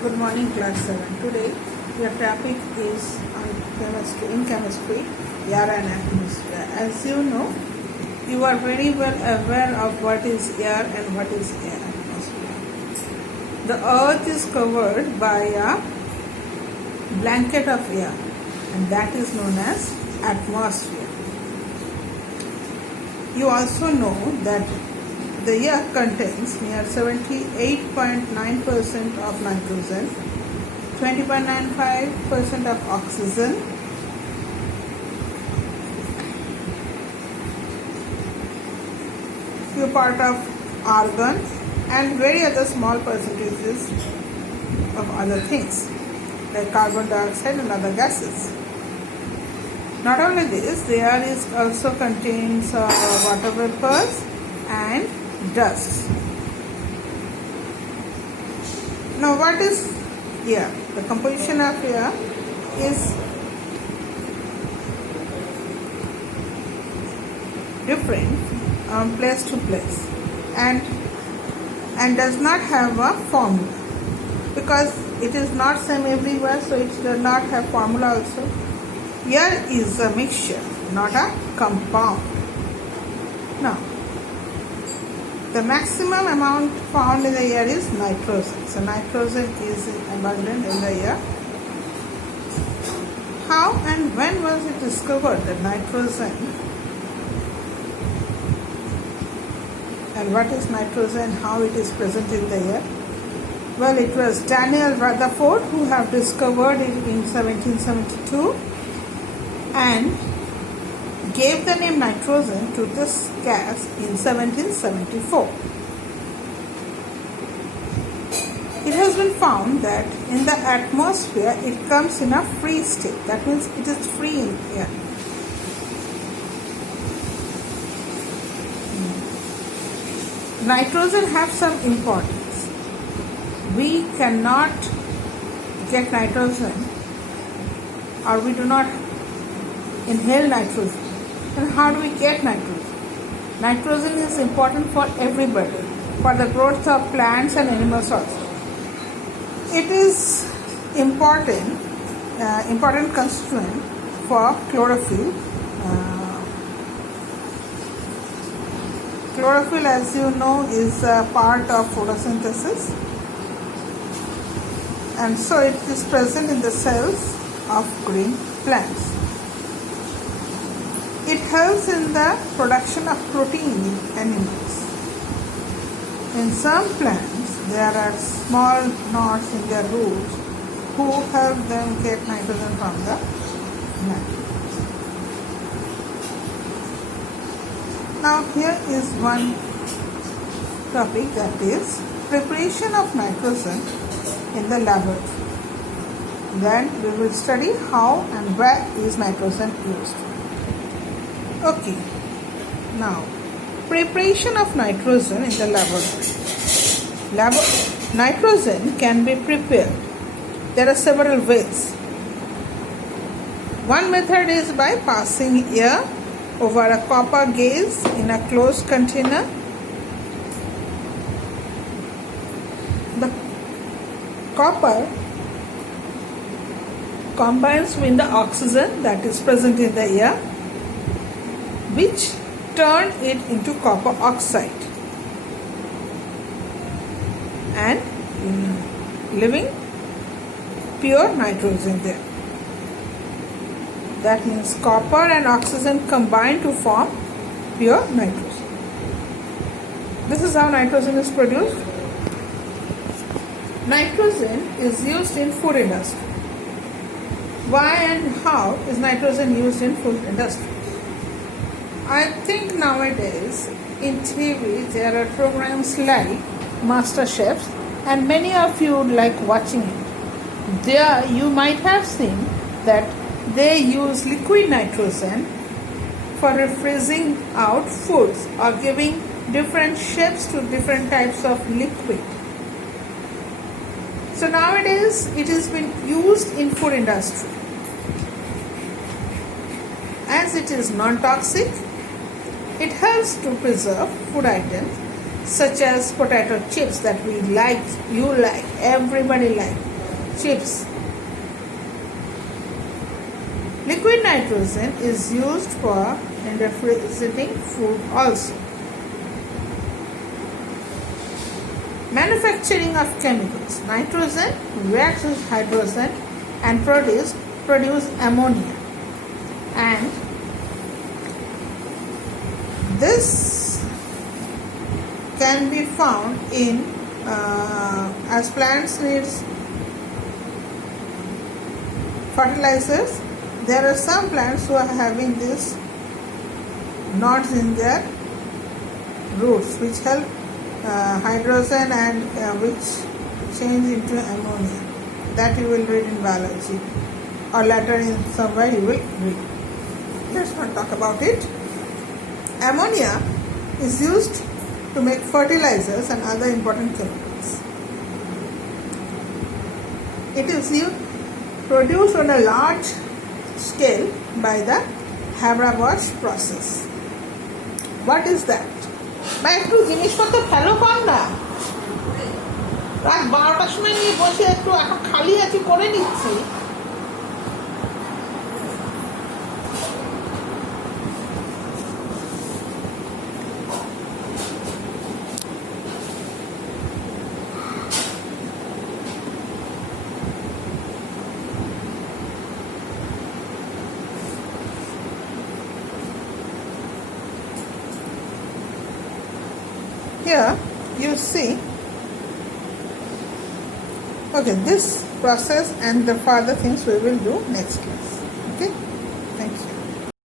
Good morning, class 7. Today, your topic is on chemistry. In chemistry, air and atmosphere. As you know, you are very well aware of what is air and what is air atmosphere. The earth is covered by a blanket of air, and that is known as atmosphere. You also know that the air contains near 78.9% of nitrogen, 20.95% of oxygen, few part of argon, and very other small percentages of other things like carbon dioxide and other gases. Not only this, the air is also contains water vapors and dust. Now, what is air? The composition of air is different place to place and does not have a formula, because it is not same everywhere, so it does not have formula also. Air is a mixture, not a compound. Now, the maximum amount found in the air is nitrogen. So nitrogen is abundant in the air. How and when was it discovered that nitrogen, and what is nitrogen, how it is present in the air? Well, it was Daniel Rutherford who have discovered it in 1772 and gave the name nitrogen to this gas in 1774. It has been found that in the atmosphere it comes in a free state. That means it is free in air. Nitrogen have some importance. We cannot get nitrogen, or we do not inhale nitrogen. And how do we get nitrogen? Nitrogen is important for everybody, for the growth of plants and animals also. It is important constituent for chlorophyll. Chlorophyll, as you know, is a part of photosynthesis, and so it is present in the cells of green plants. It helps in the production of protein in animals. In some plants, there are small knots in their roots who help them get nitrogen from the plant. Now, here is one topic, that is preparation of nitrogen in the laboratory. Then we will study how and where is nitrogen used. Okay, now preparation of nitrogen in the laboratory. Nitrogen can be prepared. There are several ways. One method is by passing air over a copper gauge in a closed container. The copper combines with the oxygen that is present in the air, which turn it into copper oxide and leaving pure nitrogen there. That means copper and oxygen combine to form pure nitrogen. This is how nitrogen is produced. Nitrogen is used in food industry. Why and how is nitrogen used in food industry? I think nowadays in TV there are programs like MasterChef, and many of you like watching it. There you might have seen that they use liquid nitrogen for refreshing out foods or giving different shapes to different types of liquid. So nowadays it has been used in food industry. As it is non-toxic, it helps to preserve food items such as potato chips that we like, you like, everybody like. chips. Liquid nitrogen is used for in refrigerating food also. Manufacturing of chemicals. Nitrogen reacts with hydrogen and produce ammonia. And this can be found in as plants needs fertilizers. There are some plants who are having these nodes in their roots which help hydrogen and which change into ammonia. That you will read in biology or later in somewhere you will read. Let's not talk about it. Ammonia is used to make fertilizers and other important chemicals. It is produced on a large scale by the Haber-Bosch process. What is that? বা একটু জিনিসপত্র ফেলো কম না, রাত 12টার সময় নিয়ে বসে একটু এখন খালি আছি করে নিচ্ছি। Here you see, okay, this process and the further things we will do next class. Okay.